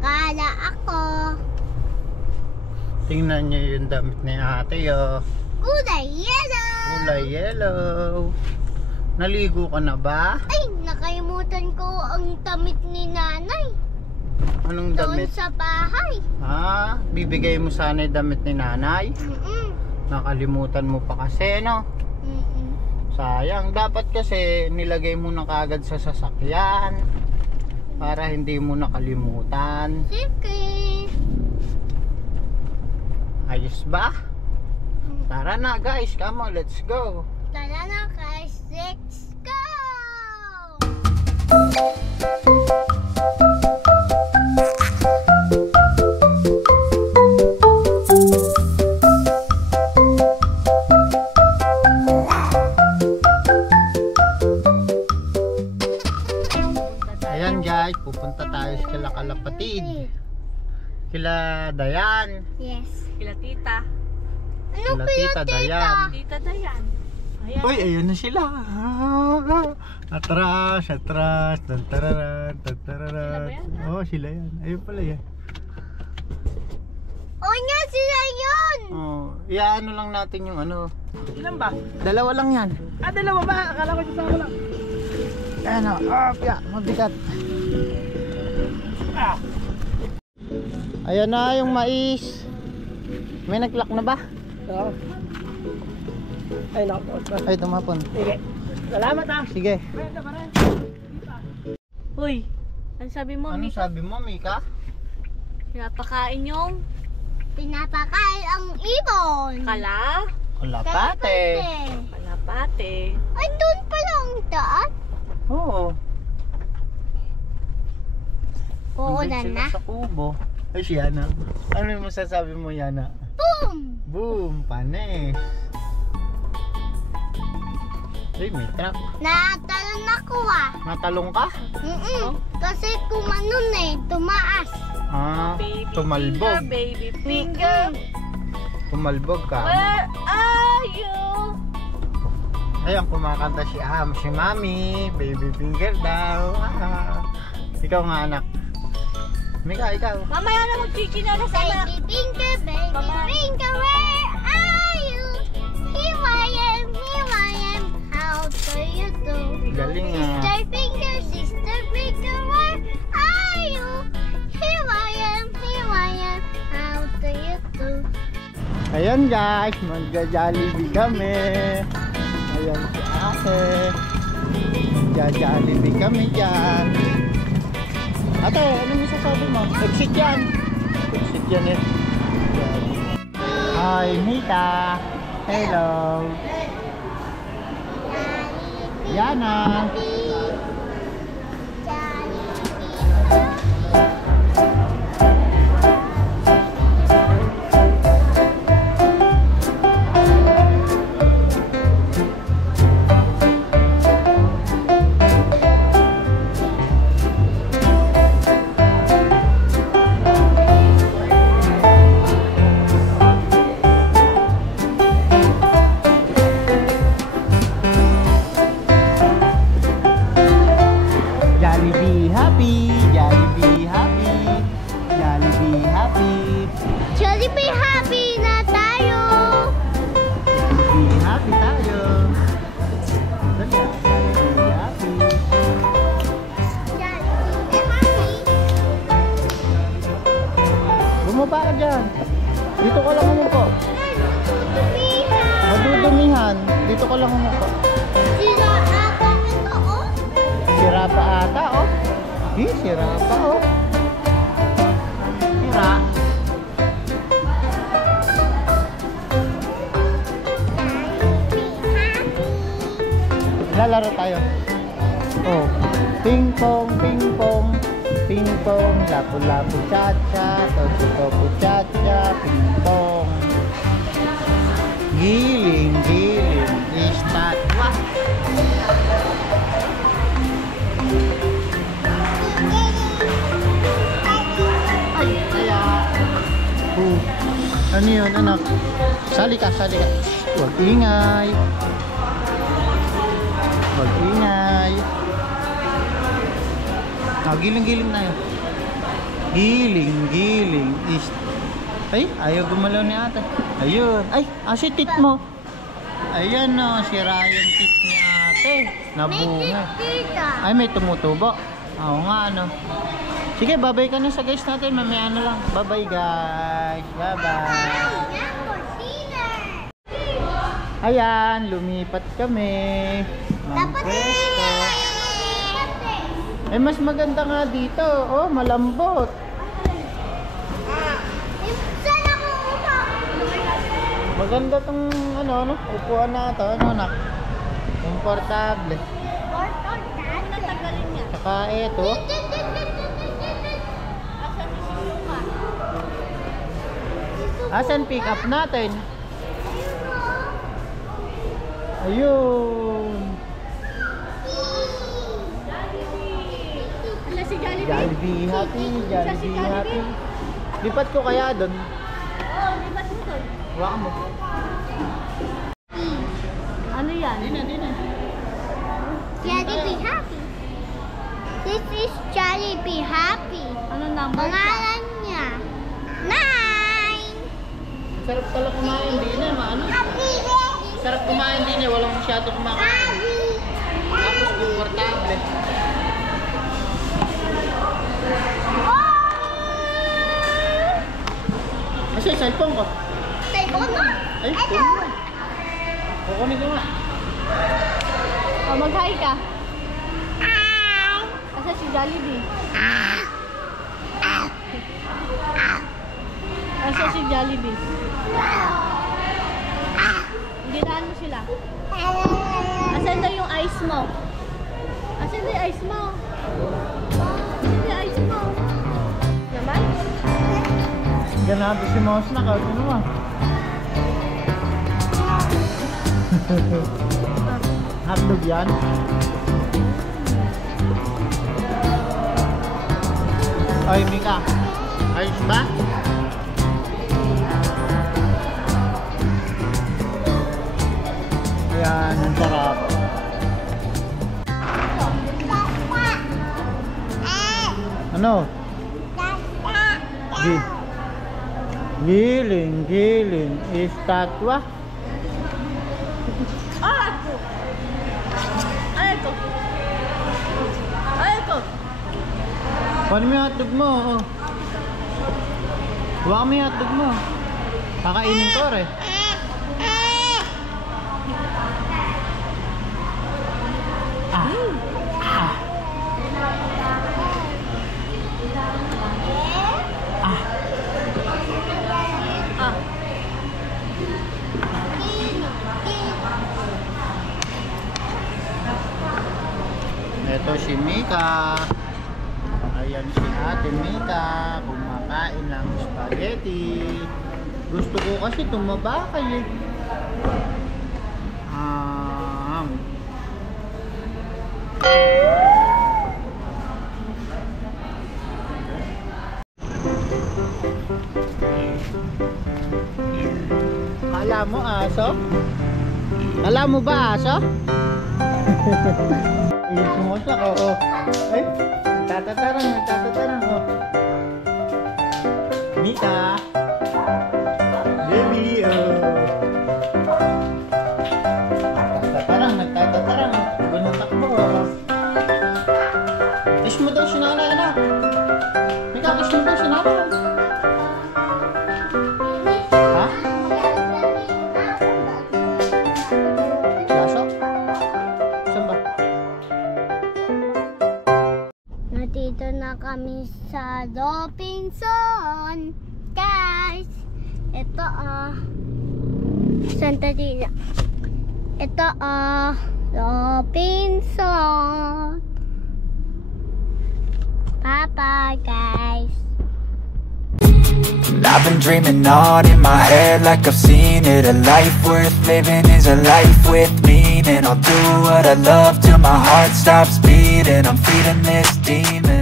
Akala ako. Tingnan nyo yung damit ni ate, oh. Kulay yellow. Kulay yellow. Naligo ka na ba? Ay, nakalimutan ko ang damit ni nanay. Anong Doon damit? sa bahay. Ah, bibigay mo sana yung damit ni nanay? Nakalimutan mo pa kasi, no? Sayang. Dapat kasi nilagay mo na kagad sa sasakyan para hindi mo nakalimutan. Sige. Ayos ba? Tara na guys, come on, let's go. Tara na guys, let's go! Ayan guys, pupunta tayo sa kila kalapatid. Kila Dayan. Yes. Kila tita. Ano Kila kaya Tita Dayan. Tita Dayan. Ayan. Uy, ayun na sila. Atras, atras. Tantararan, tantararan. Sila ba yan, Oh, sila yan. Ayun pala yan. O nga, sila yun! Oh, iaano lang natin yung ano. Ilan ba? Dalawa lang yan. Ah, dalawa ba? Akala ko isa lang. Ano, mabigat. Ayan na yung mais. May nag-lock na ba? Oo. Ay, naku. Ay, tumapon. Sige. Salamat ah. Sige. Uy, ano sabi mo, Ano Mika? sabi mo, Mika? Pinapakain yung Pinapakain ang ibon. Kalapate. kalapate. Ay, doon pala ang daan. Oo. Uulan Nandun na. sila sa kubo. Ay, si Yana. Ano yung masasabi mo, Yana? Boom! Boom! Panes. Ay, may truck. Natalon ako ah. Natalong ka? Kasi kumanon tumaas. Ah, Baby tumalbog. finger, baby finger. Tumalbog ka. Where are you? Ayan, kumakanta si Mami. Baby finger daw. Ah. Ikaw nga, anak. Mika, ikaw. Mamaya na magchichina na sana. Baby finger, Mama. where are you? Here I am, how do you do? Galing ah. Sister finger, where are you? Here I am, how do you do? Ayan guys, magja-jollibee kami. Ayan si ate. Magja-jollibee kami dyan. Ate, ano yung sasabi mo? Exit yan. Exit yan eh. Hi, Mika. Hello. Yana. Jollibee happy, Jollibee happy, Jollibee happy, Jollibee happy na tayo! Jollibee happy tayo. Dali, Jollibee happy. Jollibee happy! Bumaba ka dyan. Dito ka lang umupo. Jollibee happy! Madudumihan. Dito ka lang umupo. Sila ata ito oh! Sira pa ata, oh. Sira pa, oh. Sira. Lalaro tayo. Oh. Ping pong, ping pong. Ping pong, lapu-lapu cha-cha. Topu-topu cha-cha. Ping pong. Giling, giling. Estatwa. Ay, kaya. Ano yun, anak? Sali ka, sali ka. Huwag ingay. Huwag ingay. Giling-giling na yun. Giling is... Ay, ayaw gumalaw ni ate. Ayun. Ay, si tit mo. Ayan o, sira yung tit ni ate. Nabunga. Ay, may tumutubo. Oo nga, ano. Sige, babay ka na sa guys natin. Mamaya na lang. Bye-bye guys. Bye-bye. Ayan, lumipat kami. Mangpresto. Eh, mas maganda nga dito. Oh, malambot. Maganda tong ano, upuan na ito. Ano, nak? Komportable. Saka ito. Asan pick up natin? Ayun. Ala si Jollibee. Jollibee happy, Jollibee happy. Lipat ko kaya doon. Oo, lipat mo doon. Huwag mo. Ano yan? Di na. Jollibee Happy. This is Jollibee Happy. Ano number? Pangalan niya. 9. Sarap pala kumain din eh, maano? Sarap kumain din eh, walang masyado kumakain. Tapos komportable. Kasi cellphone ko. Cellphone mo? Ay, Ito. phone mo. Kukunin ko nga. Oh, mag-hi ka. Hi. Asa si Jollibee? Asa si Jollibee? Ginaan mo sila. Asan na yung ice mo? Asan na yung ice mo? Asan na yung ice mo? Naman? Ganado si Mouse na, kahit ano mo. Hotdog yan. Ay, Mika. Ayos ba? Ayan, ang sarap. Ano? Giling estatwa. Ako! Ako! Ako! Paano mo yung hotdog mo? Oh. Huwag mo yung hotdog mo. Kakainin ko rin. Ito si Mika. Ayan si Ate Mika. Kumakain ng spaghetti. Gusto ko kasi tumabakay eh. Kala mo aso? Kala mo ba aso? Sumusak, oo. Ay, nagtatatarang, oh. Mika. Baby, oh. Nagtatatarang, oh. Ganun takbo, oh. Kiss mo daw si nanay, anak. Mika, kiss mo daw si nanay. Ha? Laso? Saan ba? Nandito na kami sa Robinson, guys. Ito Santa Tina. Ito Robinson. Bye-bye, guys. I've been dreaming on in my head like I've seen it. A life worth living is a life with meaning. I'll do what I love till my heart stops beating. I'm feeding this demon.